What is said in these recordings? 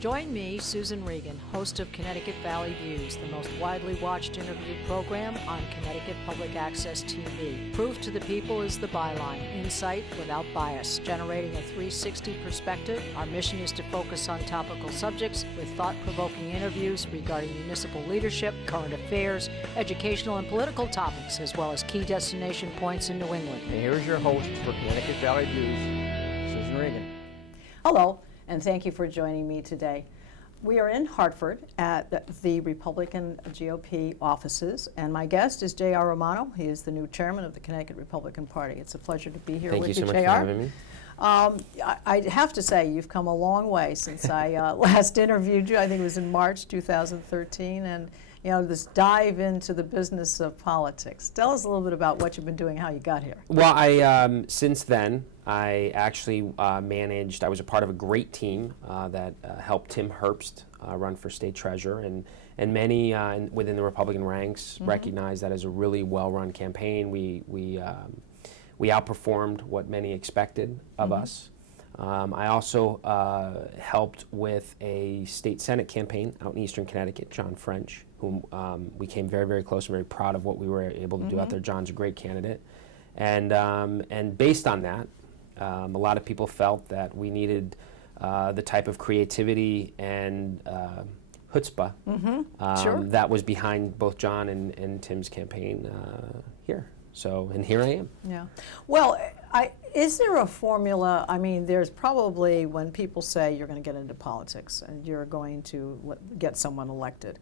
Join me, Susan Regan, host of Connecticut Valley Views, the most widely watched interview program on Connecticut Public Access TV. Proof to the people is the byline. Insight without bias, generating a 360 perspective. Our mission is to focus on topical subjects with thought-provoking interviews regarding municipal leadership, current affairs, educational and political topics, as well as key destination points in New England. And here's your host for Connecticut Valley Views, Susan Regan. Hello, and thank you for joining me today. We are in Hartford at the Republican GOP offices, and my guest is J.R. Romano. He is the new chairman of the Connecticut Republican Party. It's a pleasure to be here with you, Thank you so much J.R. for having me. I have to say, you've come a long way since I last interviewed you. I think it was in March 2013, and you know, this dive into the business of politics. Tell us a little bit about what you've been doing, how you got here. Well, since then, I actually I was a part of a great team that helped Tim Herbst run for state treasurer, and many within the Republican ranks recognize that as a really well-run campaign. We outperformed what many expected of us. I also helped with a state Senate campaign out in Eastern Connecticut, John French, whom we came very, very close and very proud of what we were able to do out there. John's a great candidate. And based on that, a lot of people felt that we needed the type of creativity and chutzpah that was behind both John and Tim's campaign here. So, and here I am. Yeah. Well, is there a formula? I mean, there's probably, when people say you're going to get into politics and you're going to get someone elected,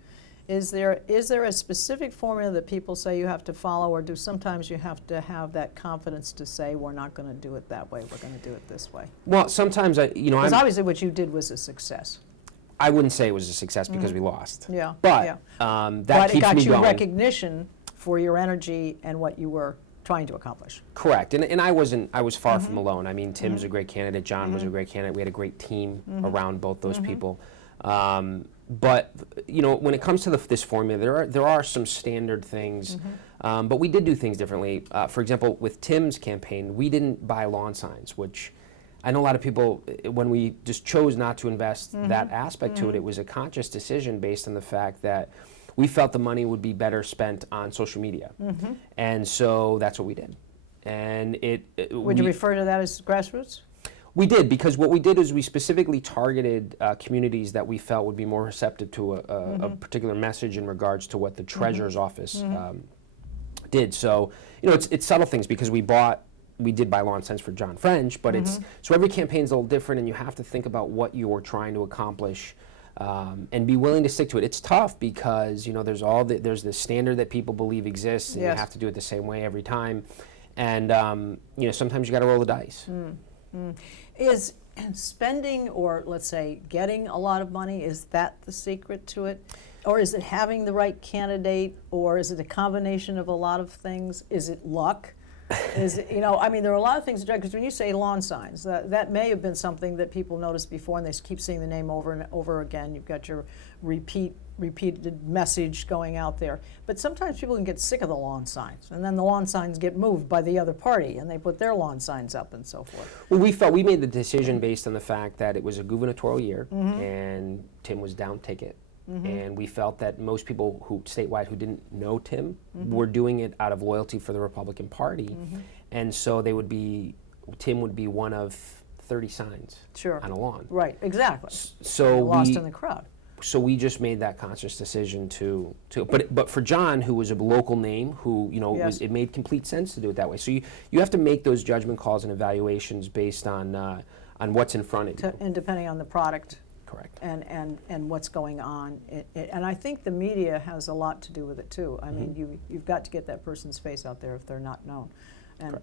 is there a specific formula that people say you have to follow, or do sometimes you have to have that confidence to say, we're not going to do it that way, we're going to do it this way? Well, sometimes because obviously what you did was a success. I wouldn't say it was a success because we lost. Yeah. But that keeps me going. It got you recognition for your energy and what you were trying to accomplish. Correct, and I was far from alone. I mean, Tim's a great candidate, John was a great candidate, we had a great team around both those people. But you know, when it comes to this formula, there are some standard things, but we did do things differently. For example, with Tim's campaign, we didn't buy lawn signs, which I know a lot of people, when we just chose not to invest that aspect to it, it was a conscious decision based on the fact that we felt the money would be better spent on social media. And so that's what we did. And Would you refer to that as grassroots? We did, because what we did is we specifically targeted communities that we felt would be more receptive to a particular message in regards to what the treasurer's office did. So, you know, it's subtle things, because we did buy lawn signs for John French, but so every campaign's a little different, and you have to think about what you're trying to accomplish. And be willing to stick to it. It's tough because, you know, there's this standard that people believe exists, and you have to do it the same way every time. And you know, sometimes you got to roll the dice. Is spending, or let's say getting a lot of money, is that the secret to it? Or is it having the right candidate? Or is it a combination of a lot of things? Is it luck? You know, I mean, there are a lot of things to do, because when you say lawn signs, that may have been something that people noticed before, and they keep seeing the name over and over again. You've got your repeated message going out there. But sometimes people can get sick of the lawn signs, and then the lawn signs get moved by the other party, and they put their lawn signs up and so forth. Well, we made the decision based on the fact that it was a gubernatorial year, and Tim was down ticket. And we felt that most people statewide who didn't know Tim were doing it out of loyalty for the Republican Party, and so Tim would be one of 30 signs on a lawn. Right, exactly. So lost in the crowd. So we just made that conscious decision to but for John, who was a local name, who, you know, it made complete sense to do it that way. So you have to make those judgment calls and evaluations based on what's in front of you. And depending on the product. Correct. And what's going on. And I think the media has a lot to do with it too. I mean, you've got to get that person's face out there if they're not known.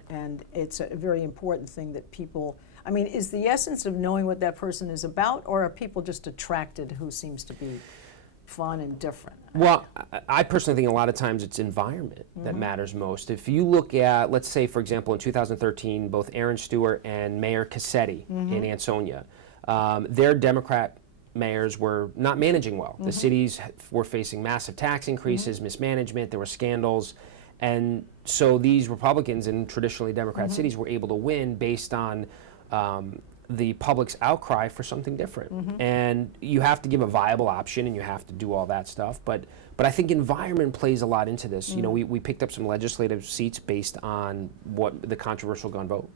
And it's a very important thing that people, I mean, is the essence of knowing what that person is about, or are people just attracted who seems to be fun and different? Well, I personally think a lot of times it's environment that matters most. If you look at, let's say, for example, in 2013, both Aaron Stewart and Mayor Cassetti in Ansonia, their Democrat mayors were not managing well. The cities were facing massive tax increases, mismanagement, there were scandals, and so these Republicans in traditionally Democrat cities were able to win based on the public's outcry for something different. And you have to give a viable option, and you have to do all that stuff. But I think environment plays a lot into this. You know, we picked up some legislative seats based on what the controversial gun vote.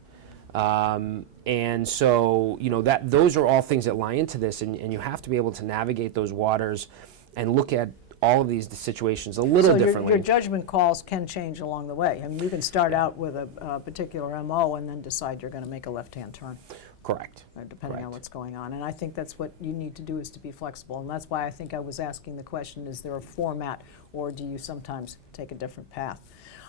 And so, you know, those are all things that lie into this, and you have to be able to navigate those waters and look at all of these situations a little differently. Your judgment calls can change along the way. I mean, you can start out with a particular MO and then decide you're going to make a left-hand turn. Correct. Depending on what's going on. And I think that's what you need to do, is to be flexible. And that's why I think I was asking the question, is there a format, or do you sometimes take a different path?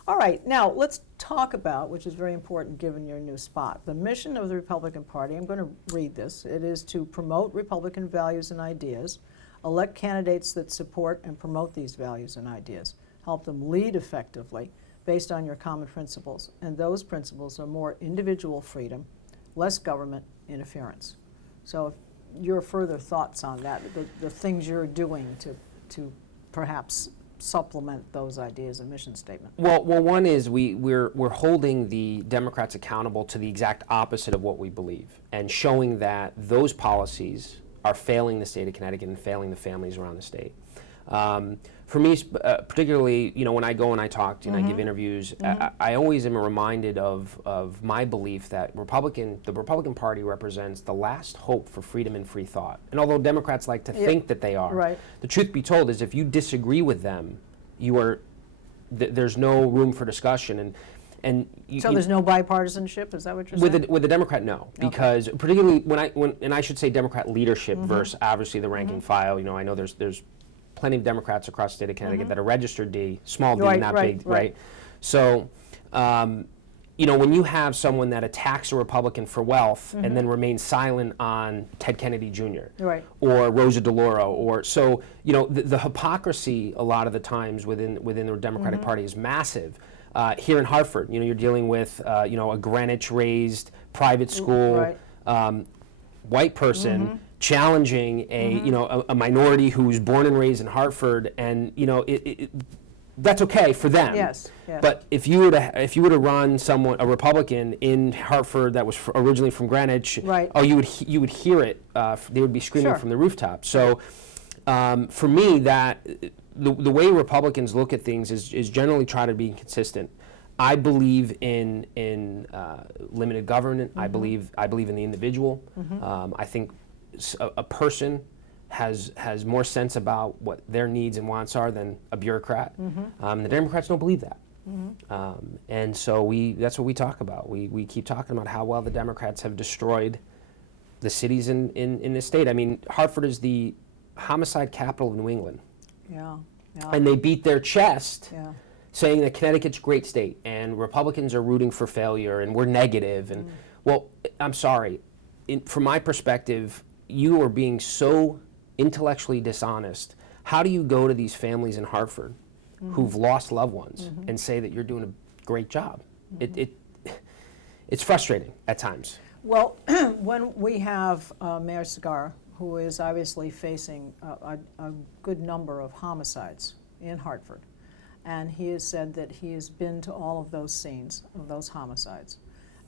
All right, now let's talk about, which is very important given your new spot, the mission of the Republican Party. I'm going to read this. It is to promote Republican values and ideas, elect candidates that support and promote these values and ideas, help them lead effectively based on your common principles. And those principles are more individual freedom, less government interference. So if your further thoughts on that, the things you're doing to perhaps supplement those ideas and mission statement. Well, one is we're holding the Democrats accountable to the exact opposite of what we believe, and showing that those policies are failing the state of Connecticut and failing the families around the state. For me, particularly, you know, when I go and I talk and I give interviews, I always am reminded of my belief that the Republican Party represents the last hope for freedom and free thought. And although Democrats like to think that they are, the truth be told is if you disagree with them, there's no room for discussion. So there's no bipartisanship? Is that what you're saying? With the Democrat, no, because particularly and I should say Democrat leadership versus obviously the ranking file. You know, I know there's plenty of Democrats across the state of Connecticut that are registered D, small d, not big, right? So, you know, when you have someone that attacks a Republican for wealth and then remains silent on Ted Kennedy Jr. Or Rosa DeLauro, or so, you know, the hypocrisy a lot of the times within the Democratic Party is massive. Here in Hartford, you know, you're dealing with, you know, a Greenwich-raised private school, white person challenging you know, a minority who's born and raised in Hartford, and you know, that's okay for them. Yes. But if you were to run a Republican in Hartford that was originally from Greenwich, oh, you would hear it. They would be screaming from the rooftop. So, for me, that. The way Republicans look at things is generally try to be consistent. I believe in limited government. I believe in the individual. I think a person has more sense about what their needs and wants are than a bureaucrat. The Democrats don't believe that. And so that's what we talk about. We keep talking about how well the Democrats have destroyed the cities in this state. I mean, Hartford is the homicide capital of New England. And they beat their chest saying that Connecticut's a great state and Republicans are rooting for failure and we're negative. And well, I'm sorry. From my perspective, you are being so intellectually dishonest. How do you go to these families in Hartford who've lost loved ones and say that you're doing a great job? It's frustrating at times. Well, when we have Mayor Segarra, who is obviously facing a good number of homicides in Hartford. And he has said that he has been to all of those scenes of those homicides,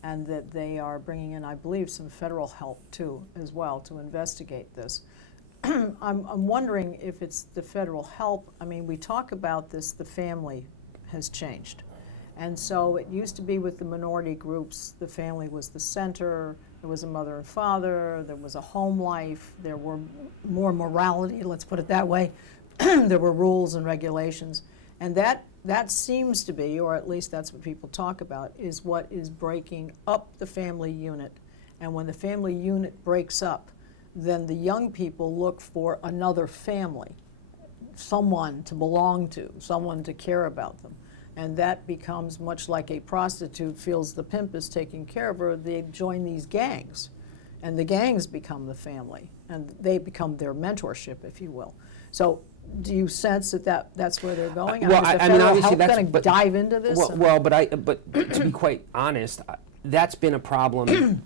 and that they are bringing in, I believe, some federal help too, as well, to investigate this. I'm wondering if it's the federal help. I mean, we talk about this, the family has changed. And so it used to be with the minority groups, the family was the center. There was a mother and father, there was a home life, there were more morality, let's put it that way. There were rules and regulations. And that seems to be, or at least that's what people talk about, is what is breaking up the family unit. And when the family unit breaks up, then the young people look for another family, someone to belong to, someone to care about them. And that becomes much like a prostitute feels the pimp is taking care of her. They join these gangs, and the gangs become the family, and they become their mentorship, if you will. So do you sense that's where they're going? Well, I mean, obviously that's going to dive into this. But to be quite honest, that's been a problem.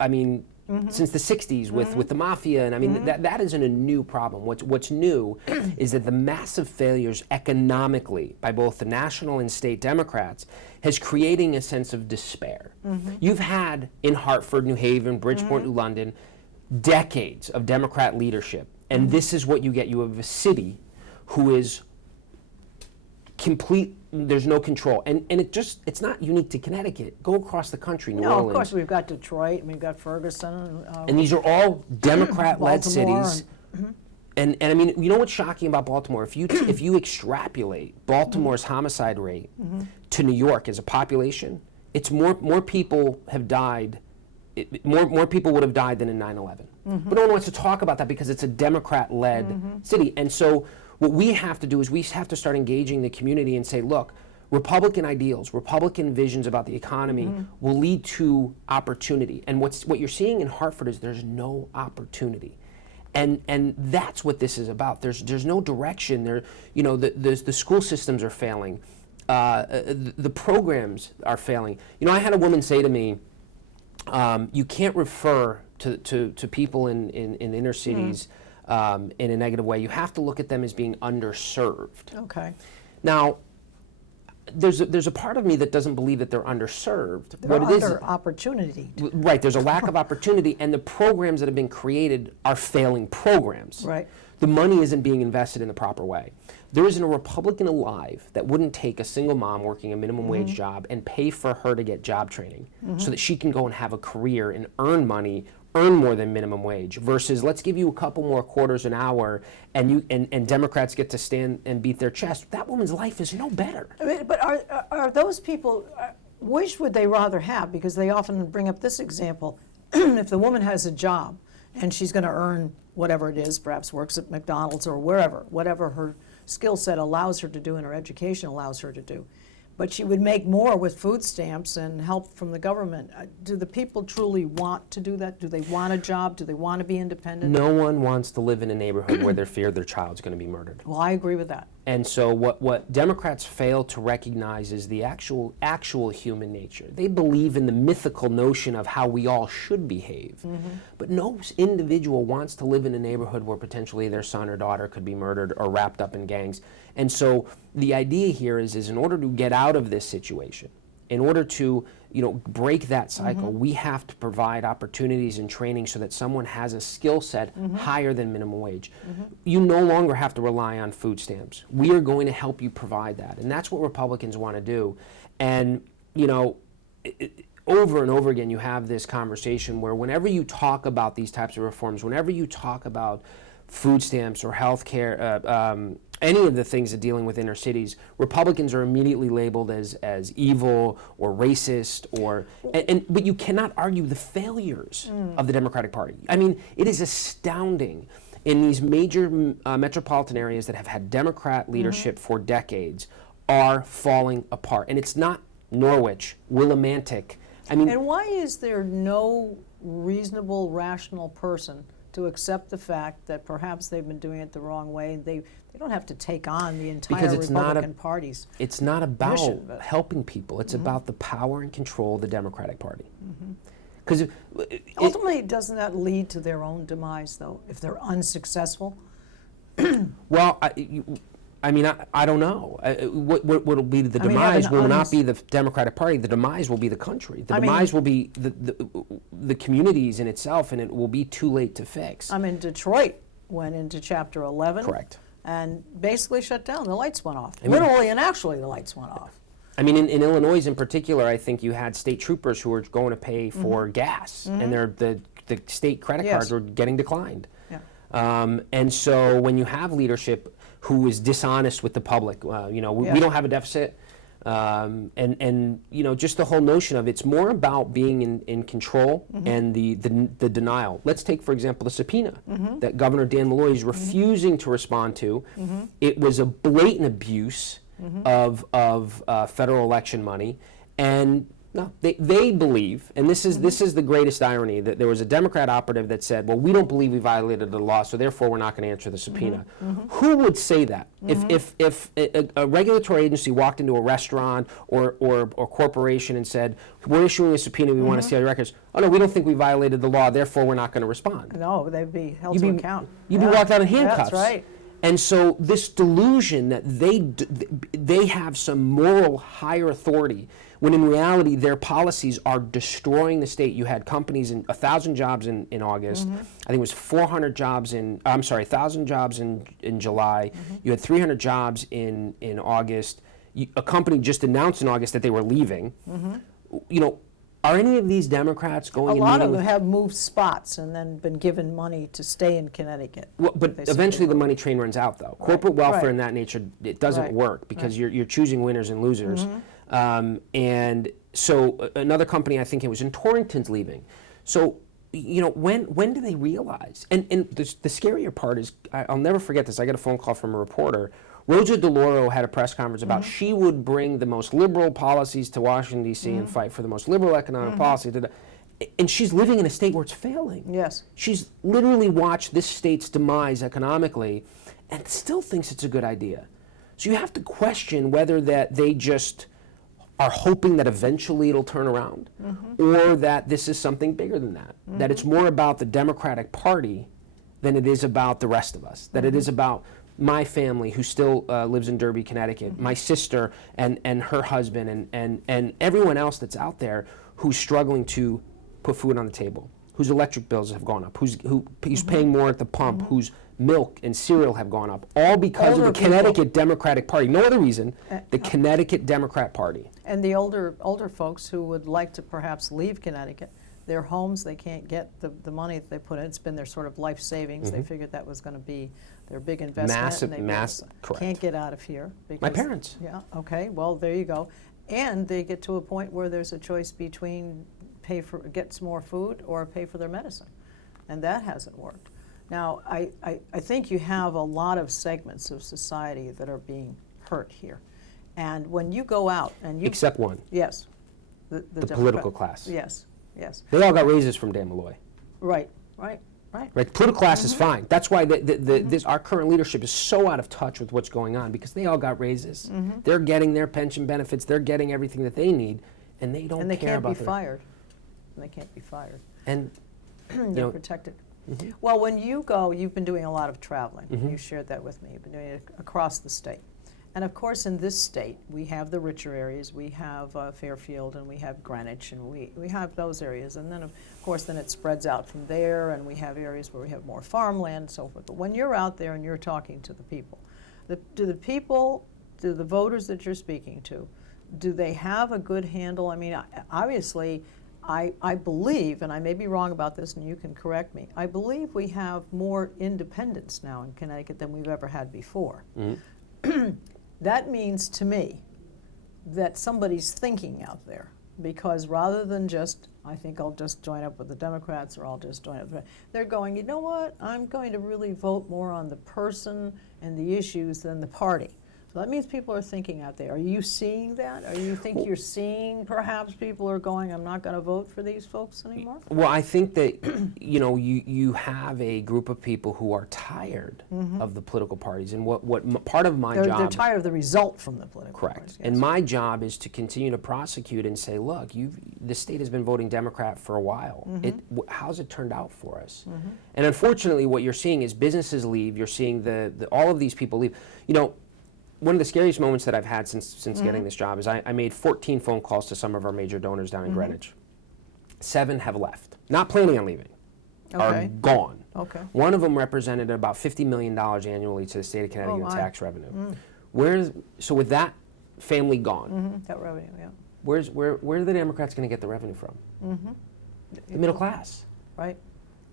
I mean, since the 60s with the mafia, and I mean that isn't a new problem. What's new is that the massive failures economically by both the national and state Democrats has creating a sense of despair. You've had in Hartford, New Haven, Bridgeport, New London, decades of Democrat leadership, and this is what you get. You have a city who is complete, there's no control, and it's not unique to Connecticut. Go across the country, New Orleans. Of course, we've got Detroit, and we've got Ferguson. And these are all Democrat-led Baltimore cities. And I mean, you know what's shocking about Baltimore? If you extrapolate Baltimore's homicide rate to New York as a population, it's more people have died, more people would have died than in 9/11. But no one wants to talk about that because it's a Democrat-led city. And so what we have to do is we have to start engaging the community and say, look, Republican ideals, Republican visions about the economy will lead to opportunity. And what you're seeing in Hartford is there's no opportunity. And that's what this is about. There's no direction. The school systems are failing. The programs are failing. I had a woman say to me, you can't refer to people in inner cities in a negative way. You have to look at them as being underserved. Okay. Now, there's a part of me that doesn't believe that they're underserved. They're under opportunity. Right, there's a lack of opportunity, and the programs that have been created are failing programs. Right. The money isn't being invested in the proper way. There isn't a Republican alive that wouldn't take a single mom working a minimum wage job and pay for her to get job training so that she can go and have a career and earn money, earn more than minimum wage, versus let's give you a couple more quarters an hour and Democrats get to stand and beat their chest. That woman's life is no better. I mean, but are those people, which would they rather have? Because they often bring up this example. If the woman has a job and she's going to earn whatever it is, perhaps works at McDonald's or whatever her skill set allows her to do and her education allows her to do, but she would make more with food stamps and help from the government. Do the people truly want to do that? Do they want a job? Do they want to be independent? No one wants to live in a neighborhood where they fear their child's going to be murdered. Well, I agree with that. And so what Democrats fail to recognize is the actual human nature. They believe in the mythical notion of how we all should behave. But no individual wants to live in a neighborhood where potentially their son or daughter could be murdered or wrapped up in gangs. And so the idea here is in order to get out of this situation, in order to break that cycle, we have to provide opportunities and training so that someone has a skill set higher than minimum wage. You no longer have to rely on food stamps. We are going to help you provide that. And that's what Republicans want to do. And, over and over again, you have this conversation where whenever you talk about these types of reforms, whenever you talk about food stamps or health care, any of the things that dealing with inner cities, Republicans are immediately labeled as evil or racist, but you cannot argue the failures of the Democratic Party. I mean, it is astounding in these major metropolitan areas that have had Democrat leadership for decades are falling apart. And it's not Norwich, Willimantic. And why is there no reasonable, rational person to accept the fact that perhaps they've been doing it the wrong way? They don't have to take on the entire Republican Party's It's not about mission, helping people. It's about the power and control of the Democratic Party. Because ultimately, doesn't that lead to their own demise, though, if they're unsuccessful? Well, I don't know. What will be the demise will not be the Democratic Party. The demise will be the country. The demise will be the communities in itself, and it will be too late to fix. Detroit went into Chapter 11. Correct. And basically shut down. The lights went off. Literally and actually, the lights went off. In Illinois in particular, I think you had state troopers who were going to pay for gas, and the state credit cards were getting declined. Yeah. And so when you have leadership who is dishonest with the public, we don't have a deficit, and just the whole notion of it's more about being in control and the denial. Let's take, for example, the subpoena that Governor Dan Malloy is refusing to respond to. It was a blatant abuse of federal election money, and No, they believe, and this is the greatest irony, that there was a Democrat operative that said, well, we don't believe we violated the law, so therefore we're not going to answer the subpoena. Who would say that? If a regulatory agency walked into a restaurant or corporation and said, we're issuing a subpoena, we want to see all your records. Oh no, we don't think we violated the law, therefore we're not going to respond. No, they'd be held to account. You'd be walked out in handcuffs. That's right. And so this delusion that they have some moral higher authority, when in reality their policies are destroying the state. You had companies in 1,000 jobs in August. I think it was 400 jobs 1,000 jobs in July. You had 300 jobs in August. A company just announced in August that they were leaving. You know, are any of these Democrats going? A lot of them have moved spots and then been given money to stay in Connecticut. Well, but eventually the money train runs out, though. Corporate welfare in that nature, it doesn't work because you're choosing winners and losers. And so another company, I think it was in Torrington's leaving. So, you know, when do they realize? And the scarier part is, I'll never forget this. I got a phone call from a reporter. Rosa DeLauro had a press conference about she would bring the most liberal policies to Washington, D.C. and fight for the most liberal economic policy. And she's living in a state where it's failing. Yes. She's literally watched this state's demise economically and still thinks it's a good idea. So you have to question whether that they just are hoping that eventually it'll turn around or that this is something bigger than that, that it's more about the Democratic Party than it is about the rest of us, that it is about my family who still lives in Derby, Connecticut, my sister and her husband and everyone else that's out there who's struggling to put food on the table, whose electric bills have gone up, who's paying more at the pump, whose milk and cereal have gone up, all because of the Connecticut Democratic Party. No other reason, the Connecticut Democrat Party. And the older folks who would like to perhaps leave Connecticut, their homes, they can't get the money that they put in. It's been their sort of life savings. They figured that was going to be their big investment. Massive, correct. Can't get out of here. Because, my parents. Yeah, okay, well, there you go. And they get to a point where there's a choice between get some more food or pay for their medicine. And that hasn't worked. Now, I think you have a lot of segments of society that are being hurt here. And when you go out and you... Except one. Yes. The political class. Yes, yes. They all got raises from Dan Malloy. Right. Political class is fine. That's why our current leadership is so out of touch with what's going on, because they all got raises. They're getting their pension benefits. They're getting everything that they need, and they don't care about And they can't be fired. And they're protected. Well, when you go, you've been doing a lot of traveling. You shared that with me. You've been doing it across the state. And of course, in this state, we have the richer areas. We have Fairfield, and we have Greenwich, and we have those areas. And then, of course, then it spreads out from there, and we have areas where we have more farmland and so forth. But when you're out there and you're talking to the people, do the voters that you're speaking to, do they have a good handle? I mean, obviously, I believe, and I may be wrong about this, and you can correct me, I believe we have more independence now in Connecticut than we've ever had before. That means to me that somebody's thinking out there, because rather than just, I think I'll just join up with the Democrats or I'll just join up, they're going, you know what, I'm going to really vote more on the person and the issues than the party. So that means people are thinking out there. Are you seeing that? Or you think you're seeing perhaps people are going, I'm not going to vote for these folks anymore? Well, I think that you have a group of people who are tired of the political parties, and what part of my job... They're tired of the result from the political correct. parties. Yes. And my job is to continue to prosecute and say, look, the state has been voting Democrat for a while. How's it turned out for us? And unfortunately, what you're seeing is businesses leave. You're seeing all of these people leave. You know, one of the scariest moments that I've had since getting this job is I made 14 phone calls to some of our major donors down in Greenwich. 7 have left, not planning on leaving, are gone. Okay. One of them represented about $50 million annually to the state of Connecticut in tax revenue. So with that family gone, that revenue, yeah. Where are the Democrats going to get the revenue from? The middle class. Right.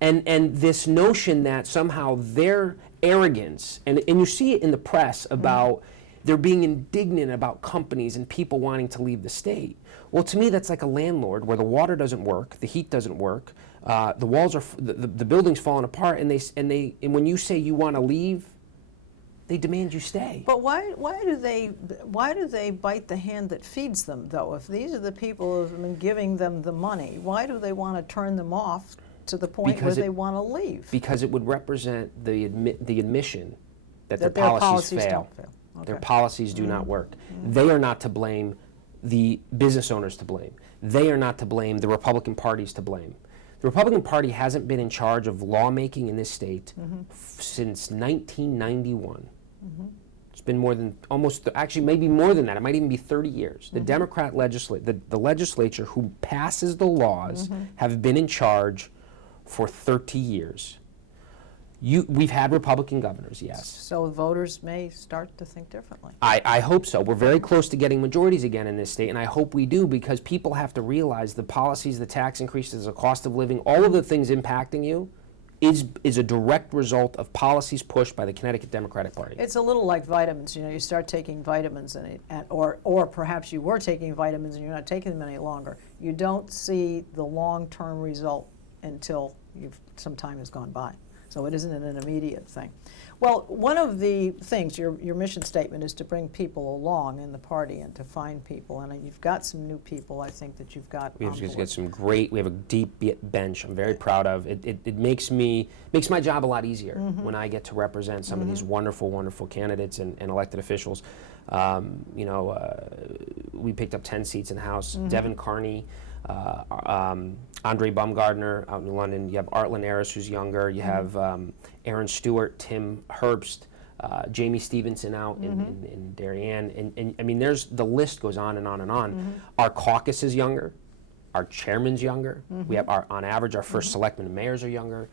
And this notion that somehow their arrogance, and you see it in the press about they're being indignant about companies and people wanting to leave the state. Well, to me, that's like a landlord where the water doesn't work, the heat doesn't work, the walls are, the building's falling apart, and when you say you want to leave, they demand you stay. But why do they bite the hand that feeds them, though? If these are the people who have been giving them the money, why do they want to turn them off to the point where they want to leave? Because it would represent the admission that their their policies fail. don't fail. Okay. Their policies do not work. They are not to blame. The business owners to blame. They are not to blame. The Republican Party's to blame. The Republican Party hasn't been in charge of lawmaking in this state since 1991. It's been more than actually maybe more than that. It might even be 30 years. The Democrat the legislature who passes the laws have been in charge for 30 years. We've had Republican governors, yes. So voters may start to think differently. I hope so. We're very close to getting majorities again in this state, and I hope we do, because people have to realize the policies, the tax increases, the cost of living, all of the things impacting you is a direct result of policies pushed by the Connecticut Democratic Party. It's a little like vitamins. You start taking vitamins, or perhaps you were taking vitamins and you're not taking them any longer. You don't see the long-term result until some time has gone by. So it isn't an immediate thing. Well, one of the things, your mission statement is to bring people along in the party and to find people. And you've got some new people, I think, that you've got We on have board. got some great, we have a deep bench I'm very proud of. It makes my job a lot easier when I get to represent some of these wonderful, wonderful candidates and elected officials. We picked up 10 seats in the House. Devin Carney, Andre Baumgardner out in London. You have Art Linares, who's younger. You have Aaron Stewart, Tim Herbst, Jamie Stevenson out in Darien. And I mean, the list goes on and on and on. Our caucus is younger. Our chairman's younger. We have on average, our first selectmen and mayors are younger.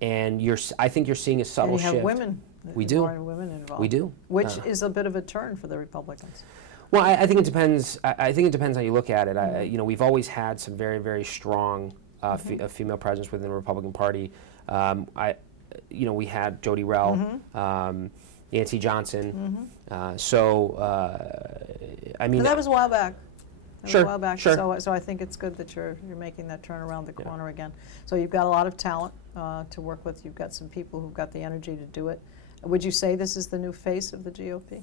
And I think you're seeing a subtle and you have shift. women. We do. More women involved. We do. Which is a bit of a turn for the Republicans. Well, I think it depends. I think it depends how you look at it. We've always had some very, very strong female presence within the Republican Party. We had Jody Rell, Nancy Johnson. And that was a while back. Sure. So I think it's good that you're making that turn around the corner again. So you've got a lot of talent to work with. You've got some people who've got the energy to do it. Would you say this is the new face of the GOP?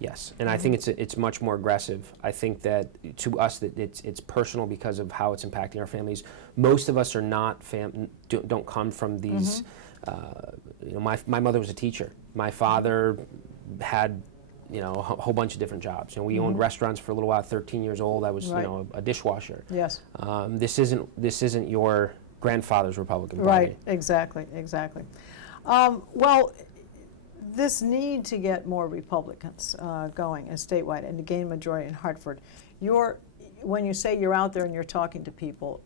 Yes, and I think it's much more aggressive. I think that to us that it's personal because of how it's impacting our families. Most of us are not don't come from these. My mother was a teacher. My father had a whole bunch of different jobs. We owned restaurants for a little while. 13 years old, I was a dishwasher. Yes. This isn't your grandfather's Republican Party. Right. Exactly. Well, this need to get more Republicans going statewide and to gain a majority in Hartford, when you say you're out there and you're talking to people,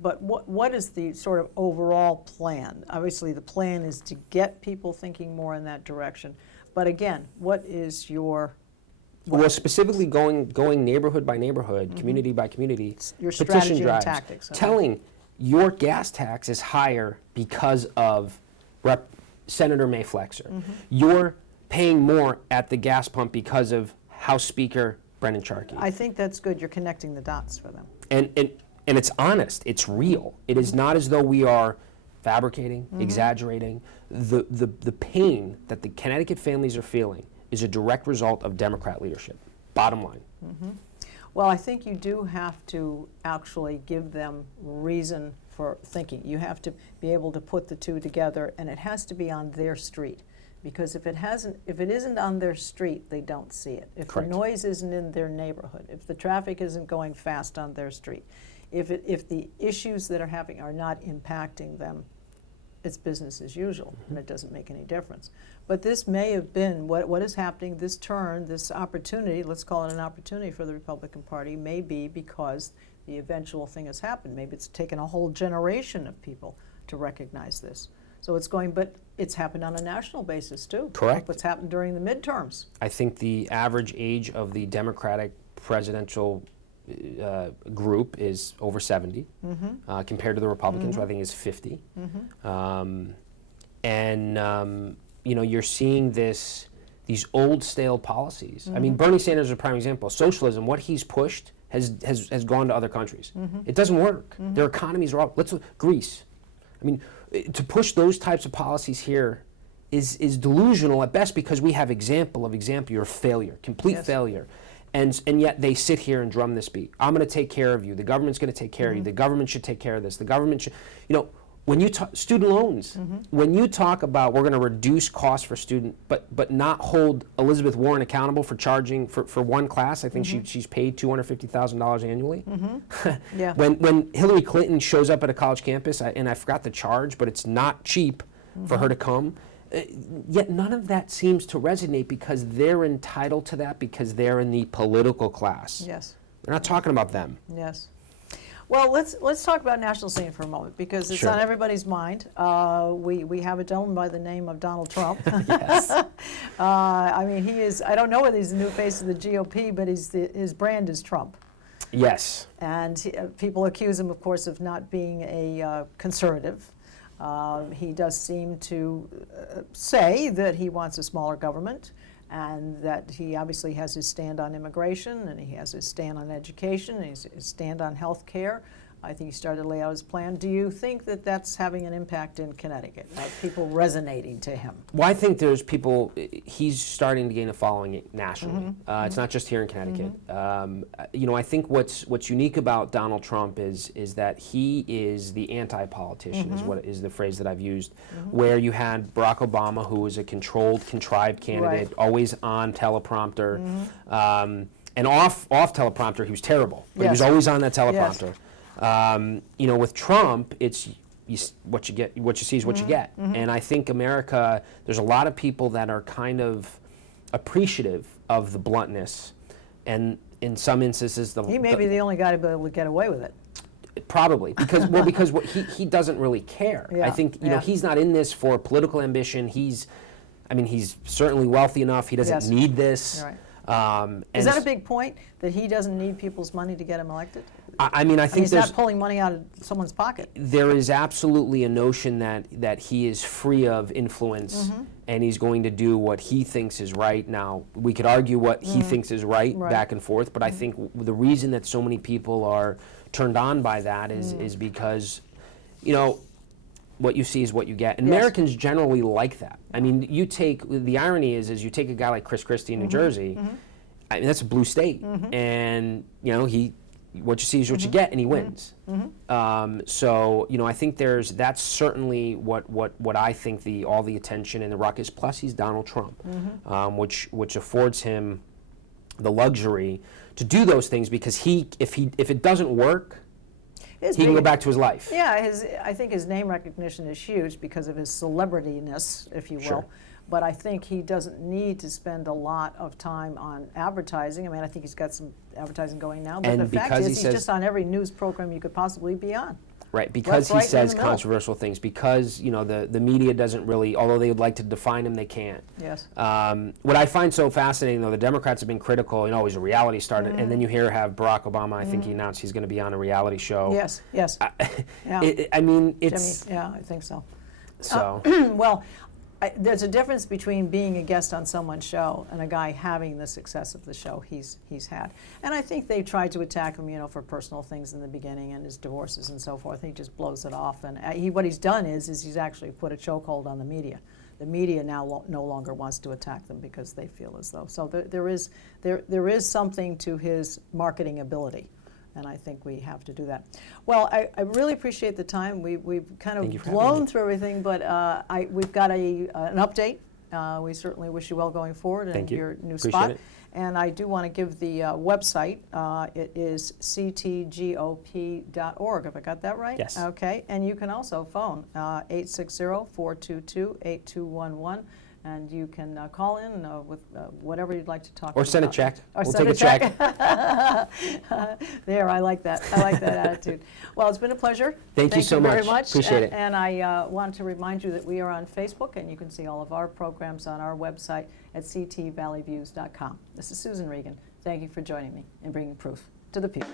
but what is the sort of overall plan? Obviously, the plan is to get people thinking more in that direction. But again, what is your Well, specifically going neighborhood by neighborhood, community by community, your petition strategy drives, and tactics? Okay. telling your gas tax is higher because of Senator May Flexer. You're paying more at the gas pump because of House Speaker Brendan Charkey. I think that's good. You're connecting the dots for them. And it's honest. It's real. It is not as though we are fabricating, exaggerating. The pain that the Connecticut families are feeling is a direct result of Democrat leadership. Bottom line. Well, I think you do have to actually give them reason for thinking. You have to be able to put the two together, and it has to be on their street. Because if it isn't on their street, they don't see it. If Correct. the noise isn't in their neighborhood, if the traffic isn't going fast on their street, if the issues that are happening are not impacting them, it's business as usual, and it doesn't make any difference. But this may have been what is happening. This turn, this opportunity, let's call it an opportunity for the Republican Party, may be because the eventual thing has happened. Maybe it's taken a whole generation of people to recognize this. So but it's happened on a national basis too. Correct. Like what's happened during the midterms. I think the average age of the Democratic presidential group is over 70, compared to the Republicans, who I think is 50. You're seeing these old stale policies. I mean, Bernie Sanders is a prime example. Socialism, what he's pushed has gone to other countries. It doesn't work. Their economies are up. Let's look Greece. I mean, to push those types of policies here is delusional at best, because we have example, you're a failure, complete failure. And yet they sit here and drum this beat. I'm going to take care of you. The government's going to take care of you. The government should take care of this. The government should, when you talk student loans, when you talk about we're going to reduce costs for student, but not hold Elizabeth Warren accountable for charging for one class. I think she's paid $250,000 annually. Yeah. When Hillary Clinton shows up at a college campus, and I forgot the charge, but it's not cheap for her to come. Yet none of that seems to resonate, because they're entitled to that because they're in the political class. Yes. They're not talking about them. Yes. Well, let's talk about national scene for a moment, because it's on everybody's mind. We have a gentleman by the name of Donald Trump. Yes. I mean, he is, I don't know whether he's the new face of the GOP, but his brand is Trump. Yes. And people accuse him, of course, of not being a conservative. He does seem to say that he wants a smaller government, and that he obviously has his stand on immigration, and he has his stand on education, and his stand on health care. I think he started to lay out his plan. Do you think that that's having an impact in Connecticut? Are people resonating to him? Well, I think there's people, he's starting to gain a following nationally. It's not just here in Connecticut. I think what's unique about Donald Trump is that he is the anti-politician, is what is the phrase that I've used, where you had Barack Obama, who was a controlled, contrived candidate, always on teleprompter, and off teleprompter, he was terrible, but he was always on that teleprompter. Yes. With Trump, it's what you get, what you see is what you get. And I think America, there's a lot of people that are kind of appreciative of the bluntness, and in some instances, he may be the only guy to be able to get away with it. Probably because he doesn't really care. I think he's not in this for political ambition. He's certainly wealthy enough. He doesn't need this. Right. Is that a big point, that he doesn't need people's money to get him elected? I think he's not pulling money out of someone's pocket. There is absolutely a notion that he is free of influence, and he's going to do what he thinks is right. Now, we could argue what he thinks is right back and forth, but I think the reason that so many people are turned on by that is because, what you see is what you get. And Americans generally like that. I mean, the irony is you take a guy like Chris Christie in New Jersey, I mean, that's a blue state, and, what you see is what you get, and he wins. So I think that's certainly what I think all the attention and the ruckus. Plus, he's Donald Trump, which affords him the luxury to do those things, because if it doesn't work, he can go back to his life. Yeah, I think his name recognition is huge because of his celebrityness, if you will. Sure. But I think he doesn't need to spend a lot of time on advertising. I mean, I think he's got some advertising going now, but the fact is he's just on every news program you could possibly be on. Right, because he says controversial things, because the media doesn't really, although they would like to define him, they can't. Yes. What I find so fascinating, though, the Democrats have been critical, he's a reality star, and then you have Barack Obama, I think he announced he's going to be on a reality show. Yes, yes. It's... Jimmy, I think so. So... Well, there's a difference between being a guest on someone's show and a guy having the success of the show he's had. And I think they tried to attack him, for personal things in the beginning and his divorces and so forth. He just blows it off. And what he's done is he's actually put a chokehold on the media. The media now no longer wants to attack them because they feel as though. So there is something to his marketing ability. And I think we have to do that. Well, I really appreciate the time. We've kind of blown through everything, but we've got an update. We certainly wish you well going forward in your new spot. And I do want to give the website. It is ctgop.org. Have I got that right? Yes. Okay. And you can also phone 860-422-8211. And you can call in with whatever you'd like to talk about. Or send a check. Or we'll send take a check. There, I like that. I like that attitude. Well, it's been a pleasure. Thank you so much. Very much. Appreciate it. And I want to remind you that we are on Facebook, and you can see all of our programs on our website at ctvalleyviews.com. This is Susan Regan. Thank you for joining me and bringing proof to the people.